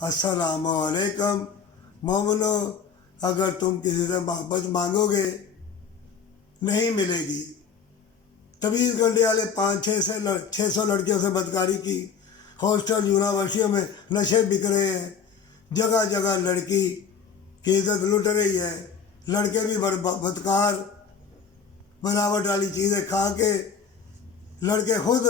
السلام علیکم مومنو، اگر تم کسی سے محبت مانگو گے نہیں ملے گی۔ طویل گنڈے والے 500-600 لڑکیوں سے بدکاری کی، ہاسٹل یونیورسٹیوں میں نشے بک رہے ہیں، جگہ جگہ لڑکی کی عزت لٹ رہی ہے، لڑکے بھی بدکار بناوٹ والی چیزیں کھا کے، لڑکے خود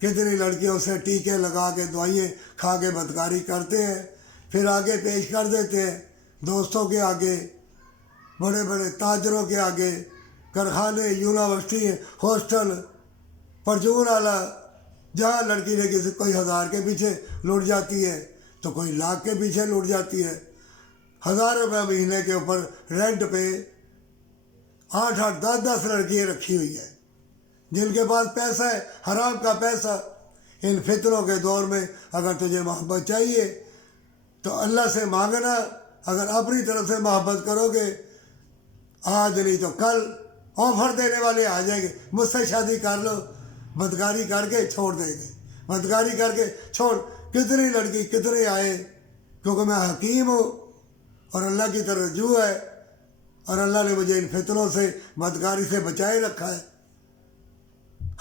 کتنی لڑکیوں سے ٹیکے لگا کے دوائیں کھا کے بدکاری کرتے ہیں، پھر آگے پیش کر دیتے ہیں دوستوں کے آگے، بڑے بڑے تاجروں کے آگے، کارخانے، یونیورسٹی، ہاسٹل، پرچون والا، جہاں لڑکی نے کوئی 1000 کے پیچھے لٹ جاتی ہے تو کوئی 1,00,000 کے پیچھے لٹ جاتی ہے۔ 1000 روپے مہینے کے اوپر رینٹ پہ 8-8 10-10 لڑکیاں رکھی ہوئی ہیں جن کے پاس پیسہ ہے، حرام کا پیسہ۔ ان فتنوں کے دور میں اگر تجھے محبت چاہیے تو اللہ سے مانگنا، اگر اپنی طرف سے محبت کرو گے آج نہیں تو کل آفر دینے والے آ جائیں گے، مجھ سے شادی کر لو، بدکاری کر کے چھوڑ دیں گے، بدکاری کر کے چھوڑ۔ کتنی لڑکی کتنے آئے، کیونکہ میں حکیم ہوں اور اللہ کی طرف رجوع ہے اور اللہ نے مجھے ان فتنوں سے، بدکاری سے بچائے رکھا ہے۔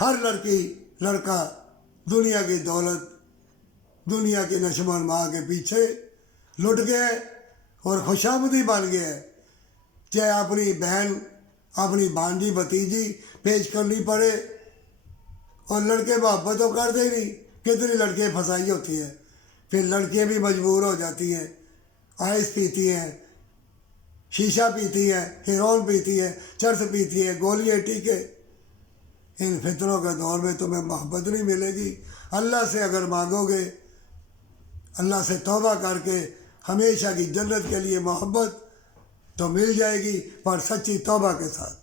ہر لڑکی لڑکا دنیا کی دولت، دنیا کی نشو و نما کے پیچھے لٹ گیا ہے اور خوشامدی بن گیا ہے، چاہے اپنی بہن، اپنی بھانجی بھتیجی پیش کرنی پڑے، اور لڑکے محبت تو کرتے ہی نہیں۔ کتنی لڑکیاں پھنسائی ہوتی ہیں، پھر لڑکیاں بھی مجبور ہو جاتی ہیں، آئس پیتی ہیں، شیشہ پیتی ہیں، ہیروئن پیتی ہیں، چرس پیتی ہیں، گولیاں، ٹیکے۔ ان فتنوں کے دور میں تمہیں محبت نہیں ملے گی۔ اللہ سے اگر مانگو گے، اللہ سے توبہ کر کے ہمیشہ کی جنت کے لیے محبت تو مل جائے گی، پر سچی توبہ کے ساتھ۔